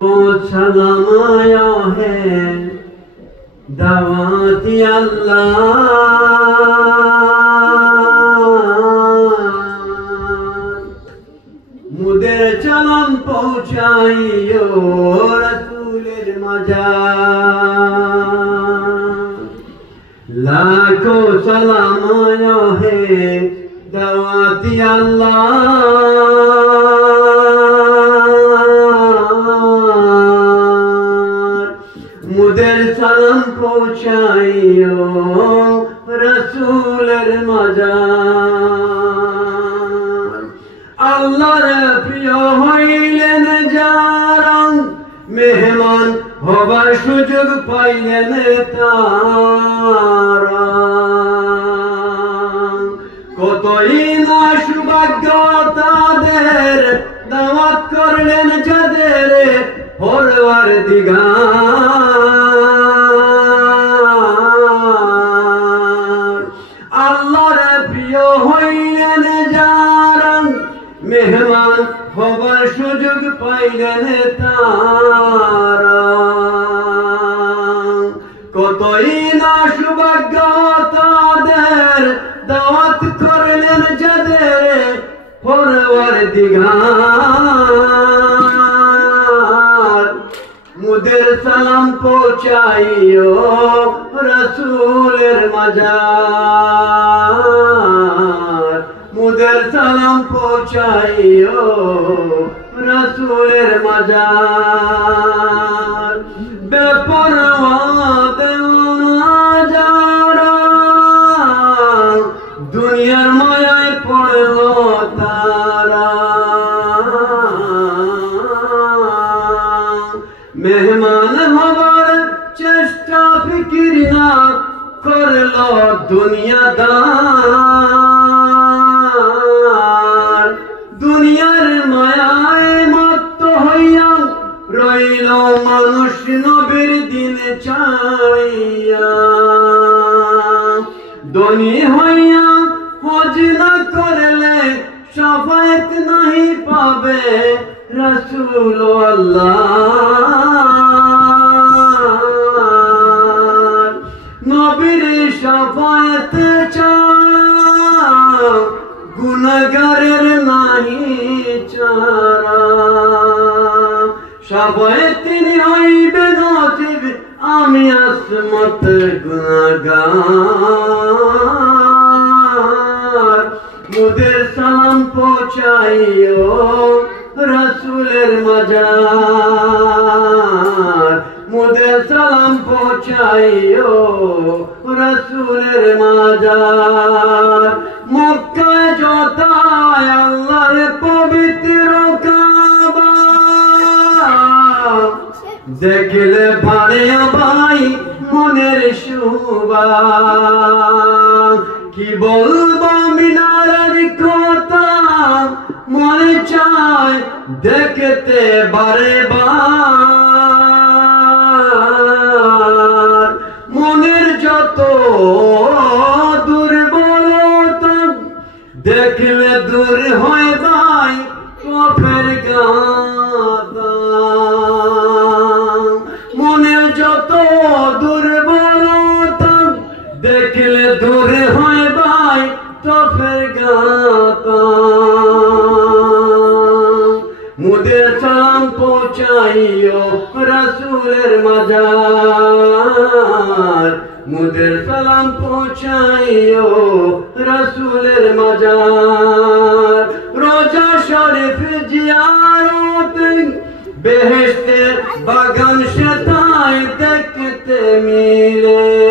सलाम आया है दावत अल्लाह मुदे चलम पहुँचाइयो रसूलेर मजार लाखों सलाम आया है दावत अल्लाह मुदेर सलाम पहुँचाइयो रसूलेर मजार आल्लाहर प्रिय हইলেন যারা মেহমান হবার সুযোগ পাইলেন তারা কতই না সৌভাগ্য তাদের দাওয়াত করলেন যাদের পরওয়ারদিগার আল্লাহর প্রিয় হইলেন যারা মেহমান হবার সুযোগ পাইলেন তারা কতই না সৌভাগ্য তাদের দাওয়াত করলেন যাদের পরওয়ারদিগার মুদের সালাম পৌঁছাইও রসুলের মজার মুদের সালাম পৌঁছাইও রসুলের মজার বেপরওয়া দেওয়ানা যারা দুনিয়ার মায়ায় পড়ল তারা মেহমান হবার চেষ্টা ফিকির না করল দুনিয়াদার দুনিয়ার মায়ায় মত্ত হইয়া রইল মানুষ নবীর দিন চাইয়া ধনী হইয়া হজ না করলে শাফায়াত नहीं পাবে রসুল আল্লাহ নবীর শাফায়াত চাও গুনাহগারের नहीं চারা শাফায়াত হইবে নসিব আমি আসমত গুনাহগার মুদের সালাম পৌঁছাইও রসুলের মজার মুদের সালাম পৌঁছাইও রসুলের মজার মক্কায় যতায় আল্লাহর পবিত্র কাবা দেখলে ভাড়ে ভাই মনের শোভা কি বলবো মিনারের কথা মনে চায় দেখতে বারে বার মনের যত দুর্বলতা দেখলে দূর হয়ে যায় কফের গাদা মনের যত দুর্বলতা দেখলে দূর হয়ে যায় কফের গাদা মুদের সালাম পৌঁছাইও রসুলের মজার মুদের সালাম পৌঁছাইও রসুলের মজার রোজা শরীফ জিয়ারত বেহেশতের বাগান সেটাই দেখতে মিলে